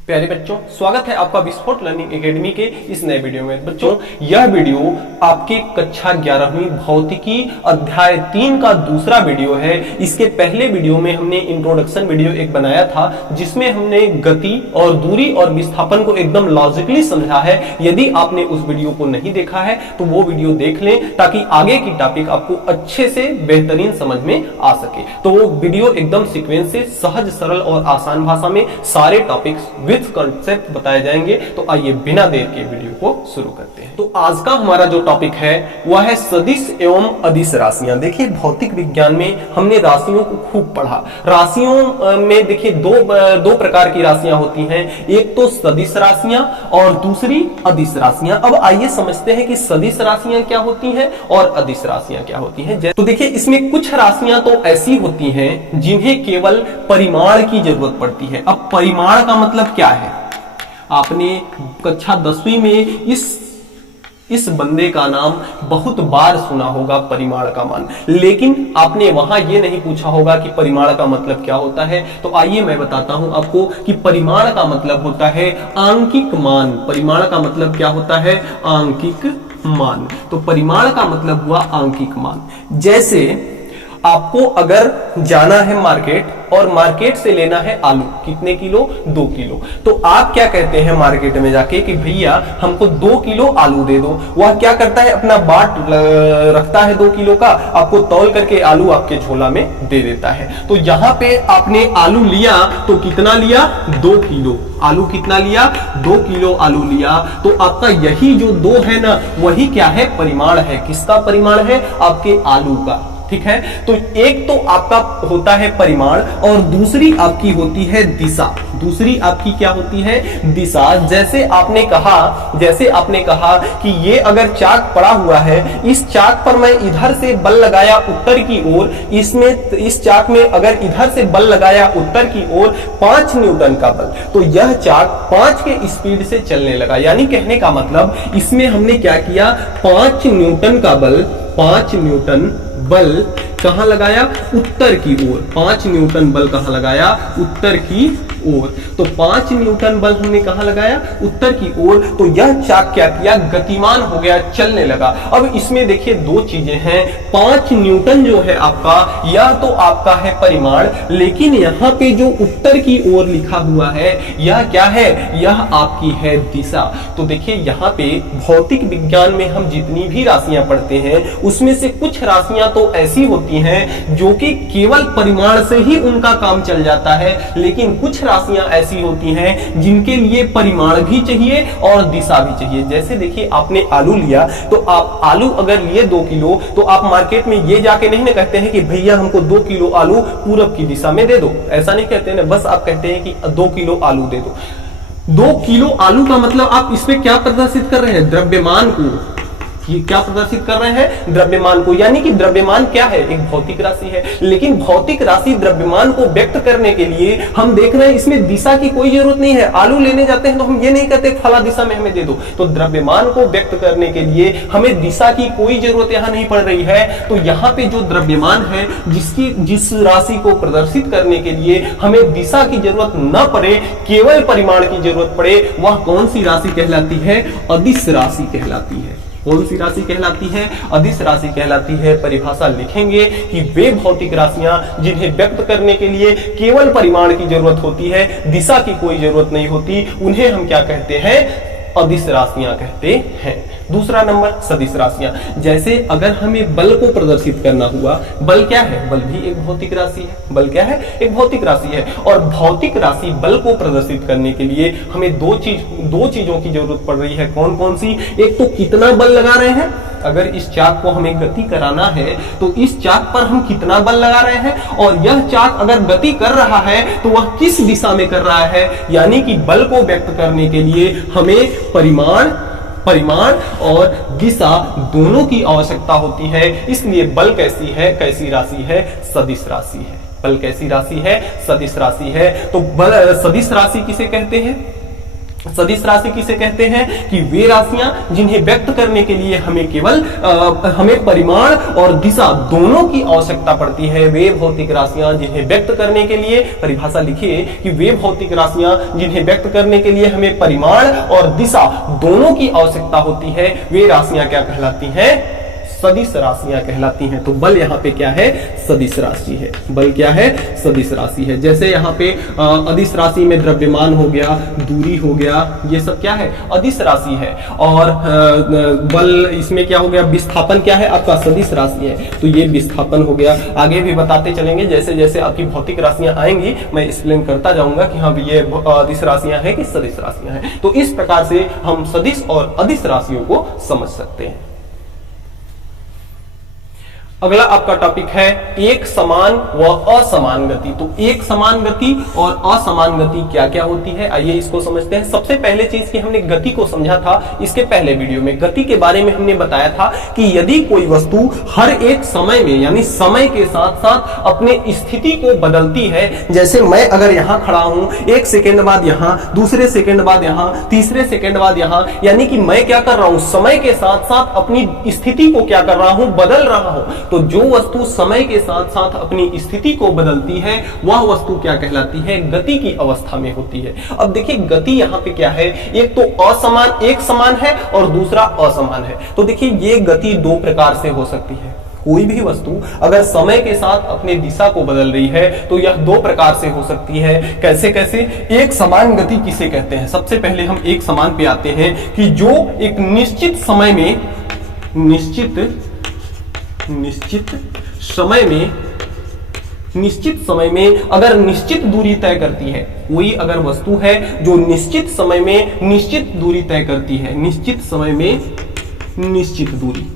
प्यारे बच्चों, स्वागत है आपका विस्फोट लर्निंग एकेडमी के इस नए वीडियो में। बच्चों, यह वीडियो आपके कक्षा 11वीं भौतिकी अध्याय 3 का दूसरा वीडियो है। इसके पहले वीडियो में हमने इंट्रोडक्शन वीडियो एक बनाया था, जिसमें हमने गति और दूरी और विस्थापन को एकदम लॉजिकली समझा है। यदि आपने उस वीडियो को नहीं देखा है तो वो वीडियो देख लें, ताकि आगे की टॉपिक आपको अच्छे से बेहतरीन समझ में आ सके। तो वो वीडियो एकदम सीक्वेंस से सहज, सरल और आसान भाषा में सारे टॉपिक्स विद कॉन्सेप्ट बताए जाएंगे। तो आइए बिना देर के वीडियो को शुरू करते हैं। तो आज का हमारा जो टॉपिक है वह है सदिश एवं अदिश राशियां। देखिए, भौतिक विज्ञान में हमने राशियों को खूब पढ़ा। राशियों में देखिए दो प्रकार की राशियां होती हैं, एक तो सदिश राशियां और दूसरी अदिश राशियां। अब आइए समझते हैं कि सदिश राशियां क्या होती हैं और अदिश राशियां क्या होती हैं। तो देखिए, इसमें कुछ राशियां तो ऐसी होती हैं जिन्हें केवल परिमाण की जरूरत पड़ती है। अब परिमाण का मतलब क्या है? आपने कक्षा 10वीं में इस बंदे का नाम बहुत बार सुना होगा, परिमाण का मान, लेकिन आपने वहां यह नहीं पूछा होगा कि परिमाण का मतलब क्या होता है। तो आइए मैं बताता हूं आपको कि परिमाण का मतलब होता है आंकिक मान। परिमाण का मतलब क्या होता है? आंकिक मान। तो परिमाण का मतलब हुआ आंकिक मान। जैसे आपको अगर जाना है मार्केट और मार्केट से लेना है आलू, कितने किलो? 2 किलो। तो आप क्या कहते हैं मार्केट में जाके कि भैया हमको 2 किलो आलू दे दो। वह क्या करता है? अपना बाट रखता है 2 किलो का, आपको तौल करके आलू आपके झोला में दे देता है। तो यहाँ पे आपने आलू लिया तो कितना लिया? 2 किलो आलू। कितना लिया? 2 किलो आलू लिया। तो आपका यही जो 2 है ना, वही क्या है? परिमाण है। किसका परिमाण है? आपके आलू का। ठीक है, तो एक तो आपका होता है परिमाण और दूसरी आपकी होती है दिशा। दूसरी आपकी क्या होती है? दिशा। जैसे आपने कहा कि ये अगर चाक पड़ा हुआ है, इस चाक पर मैं इधर से बल लगाया उत्तर की ओर, इस चाक में अगर इधर से बल लगाया उत्तर की ओर 5 न्यूटन का बल, तो यह चाक 5 के स्पीड से चलने लगा। यानी कहने का मतलब इसमें हमने क्या किया? 5 न्यूटन का बल, 5 न्यूटन बल कहां लगाया? उत्तर की ओर। 5 न्यूटन बल कहां लगाया? उत्तर की ओर। तो 5 न्यूटन बल हमने कहां लगाया? उत्तर की ओर। तो यह चाक क्या किया? गतिमान हो गया, चलने लगा। अब इसमें देखिए 2 चीजें हैं। 5 न्यूटन जो है आपका, यह तो आपका है परिमाण, लेकिन यहां पे जो उत्तर की ओर लिखा हुआ है, यह क्या है? यह आपकी है दिशा। तो देखिए, यहाँ पे भौतिक विज्ञान में हम जितनी भी राशियां पढ़ते हैं, उसमें से कुछ राशियां तो ऐसी होती हैं जो कि केवल परिमाण से ही उनका काम चल जाता है, लेकिन कुछ राशियां ऐसी होती हैं जिनके लिए परिमाण भी चाहिए और दिशा भी चाहिए। जैसे देखिए, आपने आलू लिया, तो आप आलू अगर लिए 2 किलो, तो आप मार्केट में ये जाके नहीं ना कहते हैं कि भैया हमको 2 किलो आलू पूरब की दिशा में दे दो। ऐसा नहीं कहते ना, बस आप कहते हैं कि 2 किलो आलू दे दो। 2 किलो आलू का मतलब आप इसमें क्या प्रदर्शित कर रहे हैं? द्रव्यमान को। ये क्या प्रदर्शित कर रहे हैं? द्रव्यमान को। यानी कि द्रव्यमान क्या है? एक भौतिक राशि है, लेकिन भौतिक राशि द्रव्यमान को व्यक्त करने के लिए हम देख रहे हैं इसमें दिशा की कोई जरूरत नहीं है। आलू लेने जाते हैं तो हम ये नहीं कहते फला दिशा में हमें दे दो। तो द्रव्यमान को व्यक्त करने के लिए हमें दिशा की कोई जरूरत यहां नहीं पड़ रही है। तो यहाँ पे जो द्रव्यमान है, जिस राशि को प्रदर्शित करने के लिए हमें दिशा की जरूरत न पड़े, केवल परिमाण की जरूरत पड़े, वह कौन सी राशि कहलाती है? अदिश राशि कहलाती है। कौन सी राशि कहलाती है? अदिश राशि कहलाती है। परिभाषा लिखेंगे कि वे भौतिक राशियां जिन्हें व्यक्त करने के लिए केवल परिमाण की जरूरत होती है, दिशा की कोई जरूरत नहीं होती, उन्हें हम क्या कहते हैं? अदिश राशियां कहते हैं। दूसरा नंबर सदिश राशियां। जैसे अगर हमें बल को प्रदर्शित करना हुआ, बल क्या है? बल भी एक भौतिक राशि है। बल क्या है? एक भौतिक राशि है। और भौतिक राशि बल को प्रदर्शित करने के लिए हमें दो चीजों की जरूरत पड़ रही है। कौन कौन सी? एक तो कितना बल लगा रहे हैं। अगर इस चाक को हमें गति कराना है तो इस चाक पर हम कितना बल लगा रहे हैं, और यह चाक अगर गति कर रहा है तो वह किस दिशा में कर रहा है। यानी कि बल को व्यक्त करने के लिए हमें परिमाण और दिशा दोनों की आवश्यकता होती है। इसलिए बल कैसी राशि है? सदिश राशि है। बल कैसी राशि है? सदिश राशि है। तो बल सदिश राशि किसे कहते हैं? सदिश राशि किसे कहते हैं कि वे राशियां जिन्हें व्यक्त करने के लिए हमें केवल हमें परिमाण और दिशा दोनों की आवश्यकता पड़ती है। वे भौतिक राशियां जिन्हें व्यक्त करने के लिए, परिभाषा लिखिए कि वे भौतिक राशियां जिन्हें व्यक्त करने के लिए हमें परिमाण और दिशा दोनों की आवश्यकता होती है, वे राशियां क्या कहलाती हैं? सदिश राशियां कहलाती हैं। तो बल यहाँ पे क्या है? सदिश राशि है। बल क्या है? सदिश राशि है। जैसे यहाँ पे अदिश राशि में द्रव्यमान हो गया, दूरी हो गया, ये सब क्या है? अदिश राशि है। और बल इसमें क्या हो गया? विस्थापन क्या है? आपका सदिश राशि है, तो ये विस्थापन हो गया। आगे भी बताते चलेंगे, जैसे जैसे आपकी भौतिक राशियां आएंगी मैं एक्सप्लेन करता जाऊंगा कि हाँ ये अदिश राशियां हैं कि सदिश राशियां हैं। तो इस प्रकार से हम सदिश और अदिश राशियों को समझ सकते हैं। अगला आपका टॉपिक है एक समान व असमान गति। तो एक समान गति और असमान गति क्या क्या होती है, आइए इसको समझते हैं। सबसे पहले चीज की हमने गति को समझा था इसके पहले वीडियो में। गति के बारे में हमने बताया था कि यदि कोई वस्तु हर एक समय में यानी समय के साथ साथ अपने स्थिति को बदलती है, जैसे मैं अगर यहां खड़ा हूं, एक सेकेंड बाद यहां, दूसरे सेकेंड बाद यहां, तीसरे सेकेंड बाद यहां, यानी कि मैं क्या कर रहा हूं? समय के साथ साथ अपनी स्थिति को क्या कर रहा हूं? बदल रहा हूं। तो जो वस्तु समय के साथ साथ अपनी स्थिति को बदलती है वह वस्तु क्या कहलाती है? गति की अवस्था में होती है। अब देखिए गति यहाँ पे क्या है? एक तो असमान, एक समान है और दूसरा असमान है। तो देखिए ये गति दो प्रकार से हो सकती है। कोई भी वस्तु अगर समय के साथ अपने दिशा को बदल रही है तो यह दो प्रकार से हो सकती है। कैसे कैसे? एक समान गति किसे कहते हैं? सबसे पहले हम एक समान पे आते हैं कि जो एक निश्चित समय में निश्चित समय में अगर निश्चित दूरी तय करती है, कोई अगर वस्तु है जो निश्चित समय में निश्चित दूरी तय करती है, निश्चित समय में निश्चित दूरी,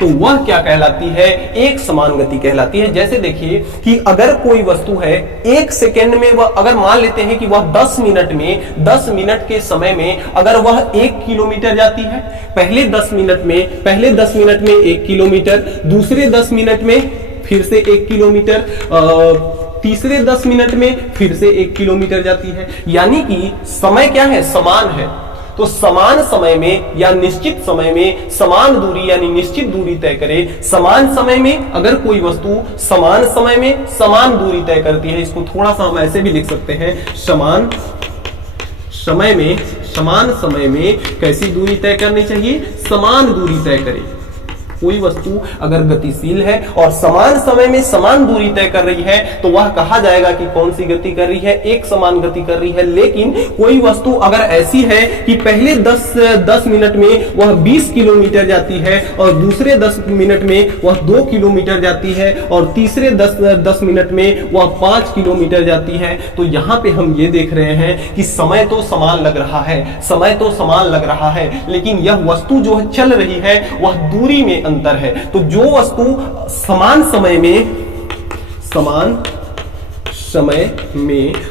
तो वह क्या कहलाती है? एक समान गति कहलाती है। जैसे देखिए कि अगर कोई वस्तु है एक सेकेंड में, वह अगर मान लेते हैं कि वह 10 मिनट के समय में अगर वह 1 किलोमीटर जाती है, पहले 10 मिनट में 1 किलोमीटर, दूसरे 10 मिनट में फिर से 1 किलोमीटर, तीसरे 10 मिनट में फिर से 1 किलोमीटर जाती है। यानी कि समय क्या है? समान है। तो समान समय में या निश्चित समय में समान दूरी यानी निश्चित दूरी तय करे। समान समय में अगर कोई वस्तु समान समय में समान दूरी तय करती है, इसको थोड़ा सा हम ऐसे भी लिख सकते हैं, समान समय में कैसी दूरी तय करनी चाहिए? समान दूरी तय करे। कोई वस्तु अगर गतिशील है और समान समय में समान दूरी तय कर रही है तो वह कहा जाएगा कि कौन सी गति कर रही है? एक समान गति कर रही है। लेकिन कोई वस्तु अगर ऐसी है कि पहले 10 मिनट में वह 20 किलोमीटर जाती है और दूसरे 10 मिनट में वह 2 किलोमीटर जाती है और तीसरे 10 मिनट में वह 5 किलोमीटर जाती है, तो यहाँ पे हम ये देख रहे हैं कि समय तो समान लग रहा है, लेकिन यह वस्तु जो चल रही है वह दूरी में अंतर है। तो जो वस्तु समान समय में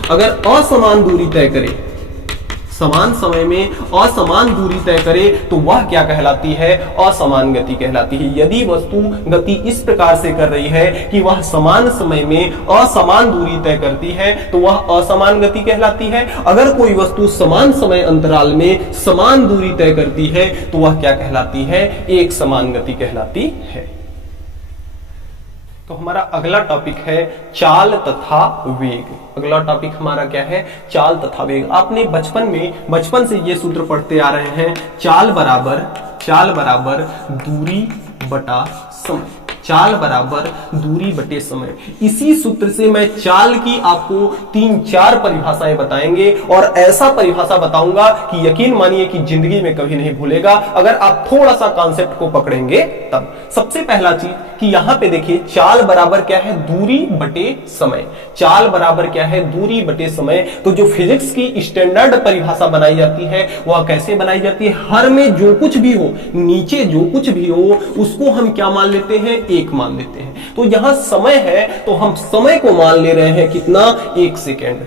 अगर असमान दूरी तय करे, समान समय में असमान दूरी तय करे तो वह क्या कहलाती है? असमान गति कहलाती है। यदि वस्तु गति इस प्रकार से कर रही है कि वह समान समय में असमान दूरी तय करती है तो वह असमान गति कहलाती है। अगर कोई वस्तु समान समय अंतराल में समान दूरी तय करती है तो वह क्या कहलाती है? एक समान गति कहलाती है। तो हमारा अगला टॉपिक है चाल तथा वेग। अगला टॉपिक हमारा क्या है? चाल तथा वेग। आपने बचपन से ये सूत्र पढ़ते आ रहे हैं, चाल बराबर दूरी बटा समय, चाल बराबर दूरी बटे समय। इसी सूत्र से मैं चाल की आपको 3-4 परिभाषाएं बताएंगे और ऐसा परिभाषा बताऊंगा कि यकीन मानिए कि जिंदगी में कभी नहीं भूलेगा अगर आप थोड़ा सा कॉन्सेप्ट को पकड़ेंगे तब। सबसे पहला चीज कि यहां पे देखिए चाल बराबर क्या है? दूरी बटे समय। चाल बराबर क्या है? दूरी बटे समय। तो जो फिजिक्स की स्टैंडर्ड परिभाषा बनाई जाती है वह कैसे बनाई जाती है? हर में जो कुछ भी हो, नीचे जो कुछ भी हो, उसको हम क्या मान लेते हैं? एक मान लेते हैं। तो यहां समय है तो हम समय को मान ले रहे हैं कितना? 1 सेकेंड।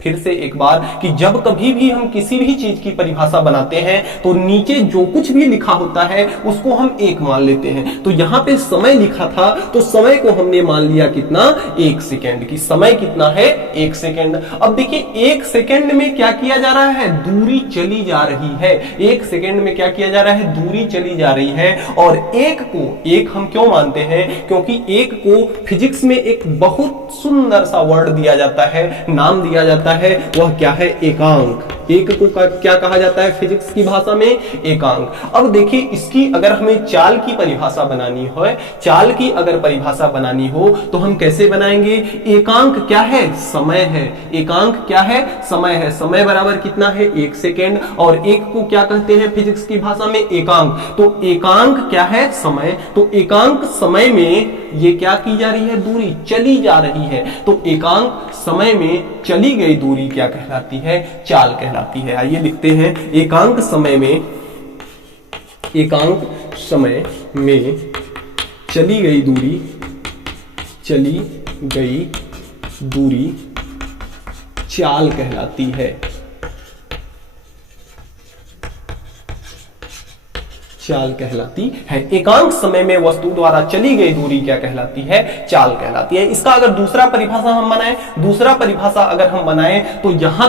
फिर से एक बार कि जब कभी भी हम किसी भी चीज की परिभाषा बनाते हैं तो नीचे जो कुछ भी लिखा होता है उसको हम एक मान लेते हैं। तो यहां पे समय लिखा था तो समय को हमने मान लिया कितना, 1 सेकेंड की। समय कितना है, 1 सेकेंड। अब देखिए 1 सेकेंड में क्या किया जा रहा है, दूरी चली जा रही है। 1 सेकेंड में क्या किया जा रहा है, दूरी चली जा रही है। और एक को एक हम क्यों मानते हैं, क्योंकि एक को फिजिक्स में एक बहुत सुंदर सा वर्ड दिया जाता है, नाम दिया जाता है, वह क्या है, एकांक। एक को क्या कहा जाता है फिजिक्स की भाषा में, एकांक। अब देखिए इसकी अगर हमें चाल की परिभाषा बनानी हो, चाल की अगर परिभाषा बनानी हो तो हम कैसे बनाएंगे। एकांक क्या है, समय है। एकांक क्या है, समय है। समय बराबर कितना है, 1 सेकेंड। और एक को क्या कहते हैं फिजिक्स की भाषा में, एकांक। तो एकांक क्या है, समय। तो एकांक समय में ये क्या की जा रही है, दूरी चली जा रही है। तो एकांक समय में चली गई दूरी क्या कहलाती है, चाल कहलाती है। आइए लिखते हैं, एकांक समय में चली गई दूरी चाल कहलाती है। चाल कहलाती है। एकांक समय में वस्तु द्वारा चली गई दूरी क्या कहलाती है, चाल कहलाती है। इसका अगर दूसरा परिभाषा हम बनाएं, दूसरा परिभाषा अगर हम बनाएं तो यहां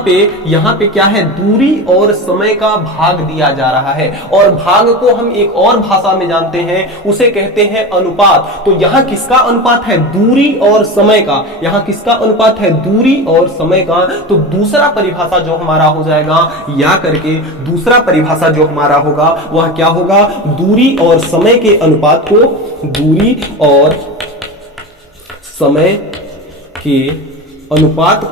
पे क्या है, दूरी और समय का भाग दिया जा रहा है। और भाग को हम एक और भाषा में जानते हैं, उसे कहते हैं अनुपात। तो यहां किसका अनुपात है, दूरी और समय का। यहां किसका अनुपात है, दूरी और समय का। तो दूसरा परिभाषा जो हमारा हो जाएगा, या करके दूसरा परिभाषा जो हमारा होगा वह क्या होगा, दूरी और समय के अनुपात को, दूरी और समय के अनुपात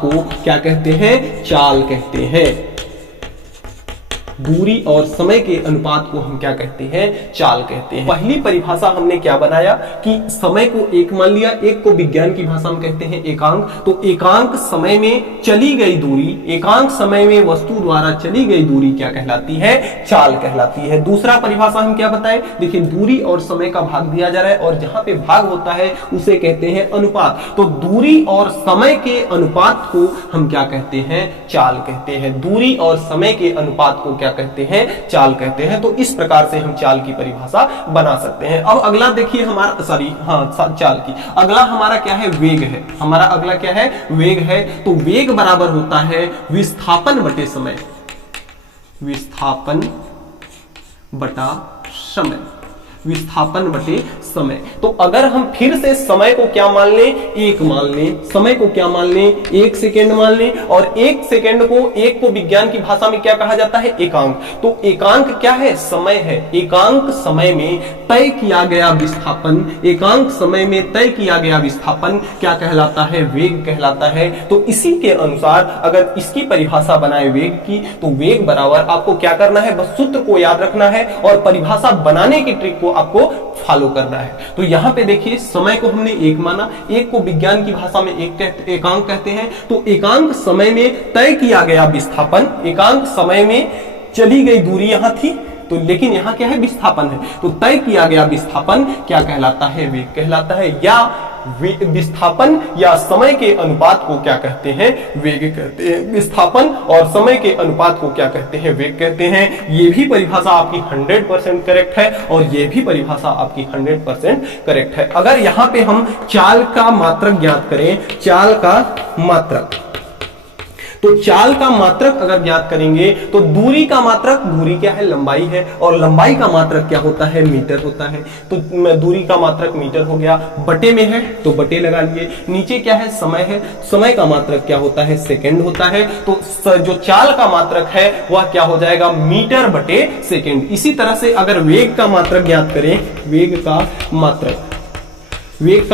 को क्या कहते हैं, चाल कहते हैं। दूरी और समय के अनुपात को हम क्या कहते हैं, चाल कहते हैं। पहली परिभाषा हमने क्या बनाया कि समय को एक मान लिया, एक को विज्ञान की भाषा में कहते हैं एकांक। तो एकांक समय में चली गई दूरी, एकांक समय में वस्तु द्वारा चली गई दूरी क्या कहलाती है, चाल कहलाती है। दूसरा परिभाषा हम क्या बताएं, देखिए दूरी और समय का भाग दिया जा रहा है और जहां पे भाग होता है उसे कहते हैं अनुपात। तो दूरी और समय के अनुपात को हम क्या कहते हैं, चाल कहते हैं। दूरी और समय के अनुपात को क्या कहते हैं, चाल कहते हैं। तो इस प्रकार से हम चाल की परिभाषा बना सकते हैं। अब अगला देखिए हमारा, चाल की अगला हमारा क्या है, वेग है। हमारा अगला क्या है, वेग है। तो वेग बराबर होता है विस्थापन बटे समय, विस्थापन बटा समय, विस्थापन बटे समय। तो अगर हम फिर से समय को क्या मान लें, 1 मान लें। समय को क्या मान लें, 1 सेकेंड मान लें। और 1 सेकेंड को, एक को विज्ञान की भाषा में क्या कहा जाता है, एकांक। तो एकांक क्या है, समय है। एकांक समय में तय किया गया विस्थापन, एकांक समय में तय किया गया विस्थापन क्या कहलाता है, वेग कहलाता है। तो इसी के अनुसार अगर इसकी परिभाषा बनाए वेग की, तो वेग बराबर आपको क्या करना है, बस सूत्र को याद रखना है और परिभाषा बनाने की ट्रिक को आपको फॉलो करना है। तो यहां पे देखिए समय को हमने 1 माना, एक को विज्ञान की भाषा में एकांक कहते हैं। तो एकांक समय में तय किया गया विस्थापन, एकांक समय में चली गई दूरी यहां थी, तो लेकिन यहां क्या है, विस्थापन है। तो तय किया गया विस्थापन क्या कहलाता है, वेग कहलाता है। या विस्थापन या समय के अनुपात को क्या कहते हैं, वेग कहते हैं। विस्थापन और समय के अनुपात को क्या कहते हैं, वेग कहते हैं। ये भी परिभाषा आपकी 100% करेक्ट है और ये भी परिभाषा आपकी 100% करेक्ट है। अगर यहां पे हम चाल का मात्रक ज्ञात करें, चाल का मात्रक, तो चाल का मात्रक अगर ज्ञात करेंगे तो दूरी का मात्रक, दूरी क्या है, लंबाई है। और लंबाई का मात्रक क्या होता है, मीटर होता है। तो दूरी का मात्रक मीटर हो गया, बटे में है तो बटे लगा लिए। नीचे क्या है, समय है। समय का मात्रक क्या होता है, सेकंड होता है। तो जो चाल का मात्रक है वह क्या हो जाएगा, मीटर बटे सेकंड। इसी तरह से अगर वेग का मात्रक ज्ञात करें, वेग का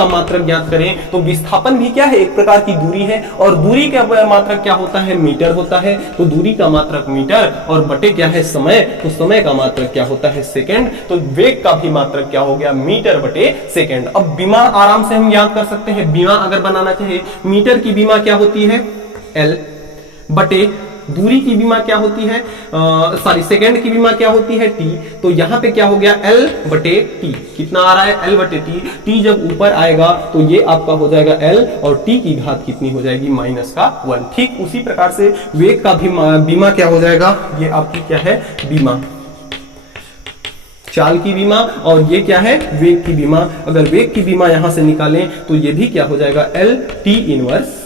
मात्रक ज्ञात करें तो विस्थापन भी क्या है, एक प्रकार की दूरी है। और दूरी का मात्रक क्या होता है, मीटर होता है। तो दूरी का मात्रक मीटर और बटे क्या है, समय। तो समय का मात्रक क्या होता है, सेकंड। तो वेग का भी मात्रक क्या हो गया, मीटर बटे सेकंड। अब बीमा आराम से हम याद कर सकते हैं। बीमा अगर बनाना चाहिए, मीटर की बीमा क्या होती है, L बटे दूरी की विमा क्या होती है, सेकंड की विमा क्या होती है, टी। तो यहां पे क्या हो गया, L बटे टी। कितना आ रहा है, L बटे टी। टी जब ऊपर आएगा तो ये आपका हो जाएगा L, और टी की घात कितनी हो जाएगी, -1। ठीक उसी प्रकार से वेग का भी बीमा क्या हो जाएगा, ये आपकी क्या है, बीमा, चाल की बीमा, और ये क्या है, वेग की बीमा। अगर वेग की बीमा यहां से निकालें तो ये भी क्या हो जाएगा, L T इनवर्स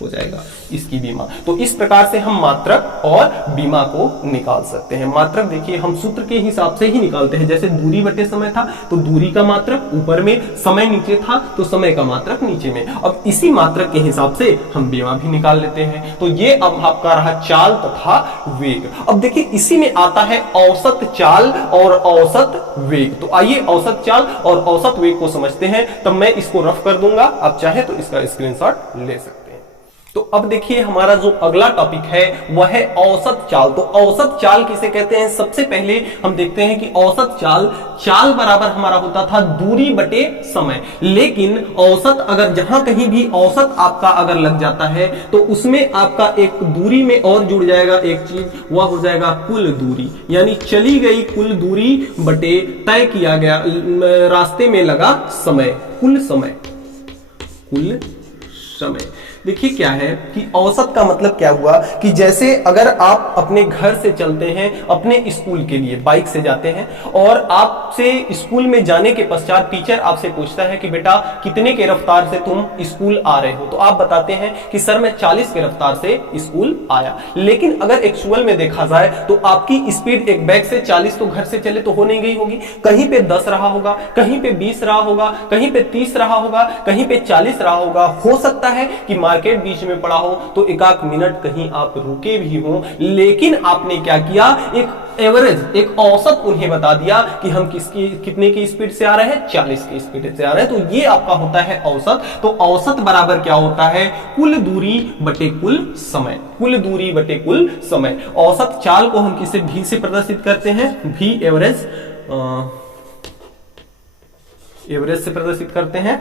हो जाएगा इसकी बीमा। तो इस प्रकार से हम मात्रक और बीमा को निकाल सकते हैं। मात्रक देखिए हम सूत्र के हिसाब से ही निकालते हैं, जैसे दूरी बटे समय था तो दूरी का मात्रक ऊपर में, समय नीचे था तो समय का मात्रक नीचे में। अब इसी मात्रक के हिसाब से हम बीमा भी निकाल लेते हैं। तो ये अब आपका रहा चाल तथा वेग। अब देखिए इसी में आता है औसत चाल और औसत वेग। तो आइए औसत चाल और औसत वेग को समझते हैं, तब मैं इसको रफ कर दूंगा, आप चाहे तो इसका स्क्रीनशॉट ले सकते हैं। तो अब देखिए हमारा जो अगला टॉपिक है वह है औसत चाल। तो औसत चाल किसे कहते हैं, सबसे पहले हम देखते हैं कि औसत चाल, चाल बराबर हमारा होता था दूरी बटे समय। लेकिन औसत, अगर जहां कहीं भी औसत आपका अगर लग जाता है तो उसमें आपका एक दूरी में और जुड़ जाएगा एक चीज, वह हो जाएगा कुल दूरी, यानी चली गई कुल दूरी बटे तय किया गया रास्ते में लगा समय, कुल समय, कुल समय। देखिए क्या है कि औसत का मतलब क्या हुआ कि जैसे अगर आप अपने घर से चलते हैं अपने स्कूल के लिए, बाइक से जाते हैं, और आपसे स्कूल में जाने के पश्चात टीचर आपसे पूछता है कि बेटा कितने के रफ्तार से तुम स्कूल आ रहे हो, तो आप बताते हैं कि सर मैं 40 के रफ्तार से स्कूल आया। लेकिन अगर एक्चुअल में देखा जाए तो आपकी स्पीड एक बैग से 40 तो घर से चले तो हो नहीं गई होगी, कहीं पे 10 रहा होगा, कहीं पे 20 रहा होगा, कहीं पे 30 रहा होगा, कहीं पे 40 रहा होगा। हो सकता है कि मार्केट बीच में पड़ा हो तो एक आध मिनट कहीं आप रुके भी हो, लेकिन आपने क्या किया, एक एवरेज, एक औसत उन्हें बता दिया कि हम कितने की स्पीड से आ रहे हैं, 40 की स्पीड से आ रहे हैं। तो ये आपका होता है औसत। तो औसत बराबर क्या होता है, कुल दूरी बटे कुल समय, कुल दूरी बटे कुल समय। औसत चाल को हम किसे भी से प्रदर्शित करते हैं, भी एवरेज, एवरेज से प्रदर्शित करते हैं,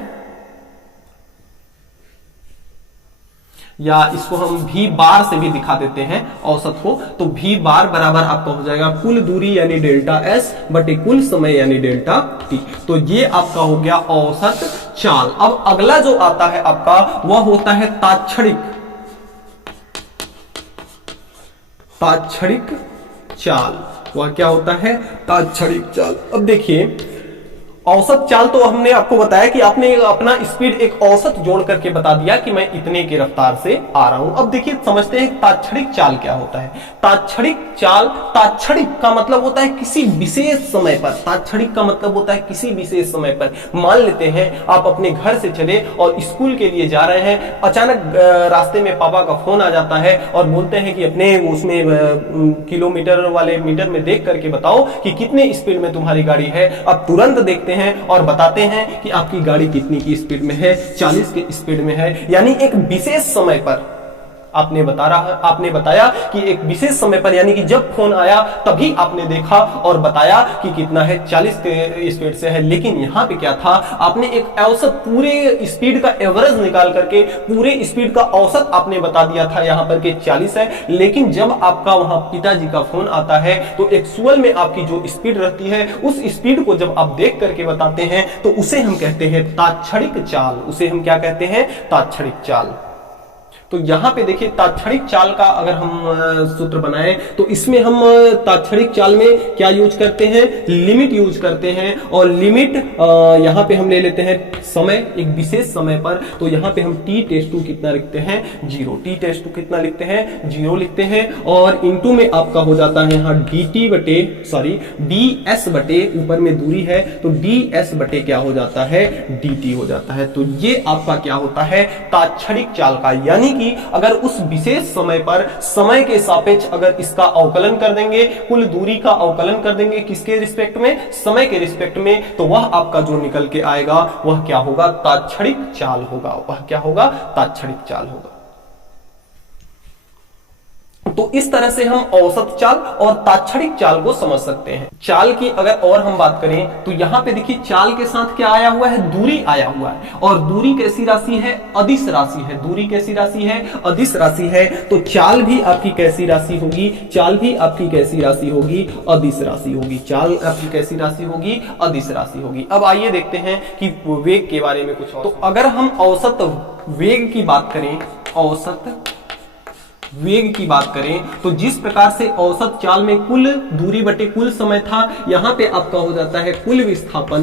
या इसको हम भी बार से भी दिखा देते हैं औसत को। तो भी बार बराबर आपका हो जाएगा कुल दूरी यानी डेल्टा एस बटे कुल समय यानी डेल्टा टी। तो ये आपका हो गया औसत चाल। अब अगला जो आता है आपका वह होता है तात्क्षणिक, तात्क्षणिक चाल। वह क्या होता है, तात्क्षणिक चाल। अब देखिए औसत चाल तो हमने आपको बताया कि आपने अपना स्पीड एक औसत जोड़ करके बता दिया कि मैं इतने की रफ्तार से आ रहा हूं। अब देखिए समझते हैं तात्क्षणिक चाल क्या होता है। तात्क्षणिक चाल, तात्क्षणिक का मतलब होता है किसी विशेष समय पर, तात्क्षणिक का मतलब होता है किसी विशेष समय पर। मान लेते हैं आप अपने घर से चले और स्कूल के लिए जा रहे हैं, अचानक रास्ते में पापा का फोन आ जाता है और बोलते हैं कि अपने उसमें किलोमीटर वाले मीटर में देख करके बताओ कि कितने स्पीड में तुम्हारी गाड़ी है। अब तुरंत देखते हैं और बताते हैं कि आपकी गाड़ी कितनी की स्पीड में है, 40 के स्पीड में है। यानी एक विशेष समय पर आपने बताया कि एक विशेष समय पर, यानी कि जब फोन आया तभी आपने देखा और बताया कि कितना है, 40 के स्पीड से है। लेकिन यहां पे क्या था, आपने एक औसत पूरे स्पीड का एवरेज निकाल करके पूरे स्पीड का औसत आपने बता दिया था यहां पर कि 40 है। लेकिन जब आपका वहां पिताजी का फोन आता है तो एक्चुअल में आपकी जो स्पीड रहती है उस स्पीड को जब आप देख करके बताते हैं तो उसे हम कहते हैं तात्क्षणिक चाल। उसे हम क्या कहते हैं, तात्क्षणिक चाल। तो यहां पे देखिए तात्क्षणिक चाल का अगर हम सूत्र बनाए तो इसमें हम तात्क्षणिक चाल में क्या यूज करते हैं, लिमिट यूज करते हैं। और लिमिट यहां पे हम ले लेते हैं समय, एक विशेष समय पर। तो यहां पे हम t टेस्ट टू कितना लिखते हैं, 0। t टेस्ट टू कितना लिखते हैं, 0 लिखते हैं। और इनटू में आपका हो जाता है यहाँ ds बटे, ऊपर में दूरी है तो ds बटे क्या हो जाता है, dt हो जाता है। तो ये आपका क्या होता है, तात्क्षणिक चाल का। यानी कि अगर उस विशेष समय पर समय के सापेक्ष अगर इसका अवकलन कर देंगे, कुल दूरी का अवकलन कर देंगे, किसके रिस्पेक्ट में, समय के रिस्पेक्ट में, तो वह आपका जो निकल के आएगा वह क्या होगा, तात्क्षणिक चाल होगा। वह क्या होगा, तात्क्षणिक चाल होगा। तो इस तरह से हम औसत चाल और तात्क्षणिक चाल को समझ सकते हैं। चाल की अगर और हम बात करें तो यहां पे देखिए चाल के साथ क्या आया हुआ है, दूरी आया हुआ है, और दूरी कैसी राशि है, अदिश राशि है। दूरी कैसी राशि है, अदिश राशि है। तो चाल भी आपकी कैसी राशि होगी, चाल भी आपकी कैसी राशि होगी, अदिश राशि होगी। चाल आपकी कैसी राशि होगी, अदिश राशि होगी। अब आइए देखते हैं कि वेग के बारे में कुछ और। तो अगर हम औसत वेग की बात करें, औसत वेग की बात करें तो जिस प्रकार से औसत चाल में कुल दूरी बटे कुल समय था, यहां पे आपका हो जाता है कुल विस्थापन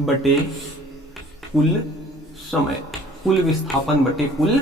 बटे कुल समय, कुल विस्थापन बटे कुल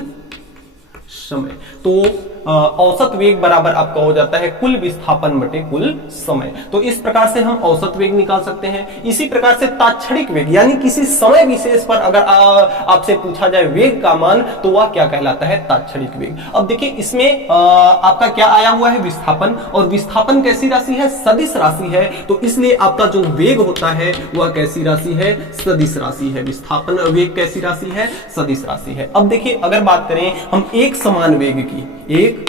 समय। तो औसत वेग बराबर आपका हो जाता है कुल विस्थापन बटे कुल समय। तो इस प्रकार से हम औसत वेग निकाल सकते हैं। इसी प्रकार से तात्क्षणिक वेग यानी किसी समय विशेष पर अगर आपसे पूछा जाए वेग का मान तो वह क्या कहलाता है, तात्क्षणिक वेग। अब देखिए इसमें आपका क्या आया हुआ है, विस्थापन, और विस्थापन कैसी राशि है, सदिश राशि है। तो इसलिए आपका जो वेग होता है वह कैसी राशि है, सदिश राशि है। विस्थापन वेग कैसी राशि है, सदिश राशि है। अब देखिए अगर बात करें हम एक समान वेग की, एक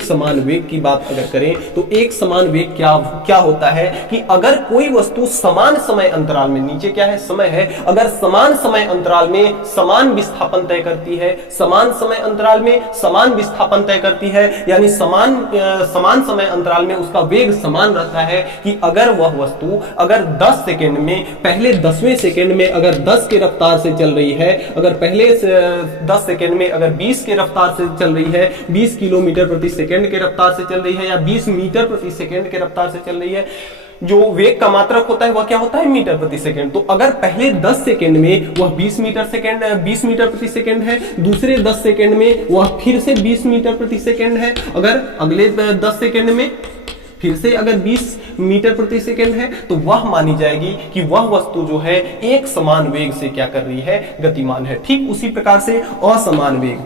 समान वेग की बात अगर करें तो एक समान वेग क्या होता है कि अगर कोई वस्तु समान समय अंतराल में, नीचे क्या है, समय है, अगर समान समय अंतराल में समान विस्थापन तय करती है, समान समय अंतराल में समान विस्थापन तय करती है, यानी समान समय अंतराल में उसका वेग समान रहता है कि अगर वह वस्तु अगर 10 सेकेंड में, पहले 10वें सेकेंड में अगर 10 के रफ्तार से चल रही है, अगर पहले 10 सेकेंड में अगर 20 के रफ्तार से चल रही है, 20 किलोमीटर प्रति सेकंड के रफ्तार से चल रही है, या 20 मीटर प्रति सेकंड के रफ्तार से चल रही है, जो वेग का मात्रक होता है वह क्या होता है, मीटर प्रति सेकंड। तो अगर पहले 10 सेकंड में वह 20 मीटर प्रति सेकंड है, दूसरे 10 सेकंड में वह फिर से 20 मीटर प्रति सेकंड है, अगर अगले 10 सेकंड में फिर से अगर 20 मीटर प्रति सेकंड है, तो वह मानी जाएगी कि वह वस्तु जो है एक समान वेग से क्या कर रही है, गतिमान है। ठीक उसी प्रकार से असमान वेग,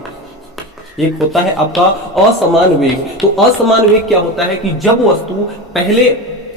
एक होता है आपका असमान वेग। तो असमान वेग क्या होता है कि जब वस्तु पहले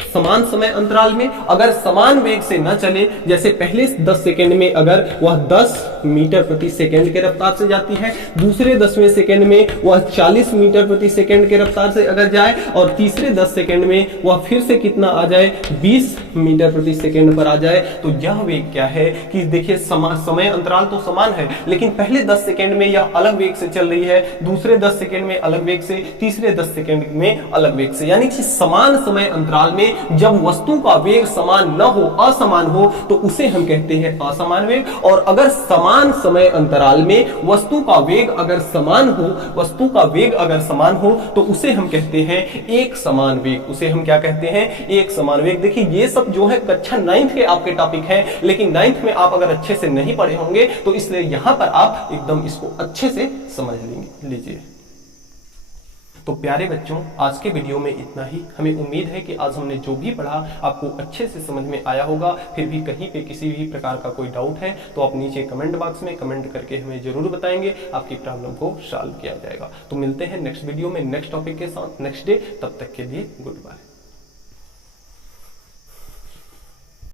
समान समय अंतराल में अगर समान वेग से न चले, जैसे पहले 10 सेकंड में अगर वह 10 मीटर प्रति सेकंड के रफ्तार से जाती है, दूसरे 10वें सेकंड में वह 40 मीटर प्रति सेकंड के रफ्तार से अगर जाए, और तीसरे 10 सेकंड में वह फिर से कितना आ जाए, 20 मीटर प्रति सेकंड पर आ जाए, तो यह वेग क्या है कि देखिए समय अंतराल तो समान है, लेकिन पहले 10 सेकंड में यह अलग वेग से चल रही है, दूसरे 10 सेकंड में अलग वेग से, तीसरे 10 सेकंड में अलग वेग से, यानी कि समान समय अंतराल में जब वस्तु का वेग समान न हो, असमान हो, तो उसे हम कहते हैं असमान वेग। और अगर समान समय अंतराल में वस्तु का वेग अगर समान हो, वस्तु का वेग अगर समान हो, तो उसे हम कहते हैं एक समान वेग। उसे हम क्या कहते हैं, एक समान वेग। देखिए ये सब जो है कक्षा 9th के आपके टॉपिक हैं, लेकिन 9th में आप अगर अच्छे से नहीं पढ़े होंगे तो इसलिए यहां पर आप एकदम इसको अच्छे से समझ लीजिए। तो प्यारे बच्चों, आज के वीडियो में इतना ही। हमें उम्मीद है कि आज हमने जो भी पढ़ा आपको अच्छे से समझ में आया होगा। फिर भी कहीं पे किसी भी प्रकार का कोई डाउट है तो आप नीचे कमेंट बॉक्स में कमेंट करके हमें जरूर बताएंगे, आपकी प्रॉब्लम को सॉल्व किया जाएगा। तो मिलते हैं नेक्स्ट वीडियो में नेक्स्ट टॉपिक के साथ नेक्स्ट डे। तब तक के लिए गुड बाय।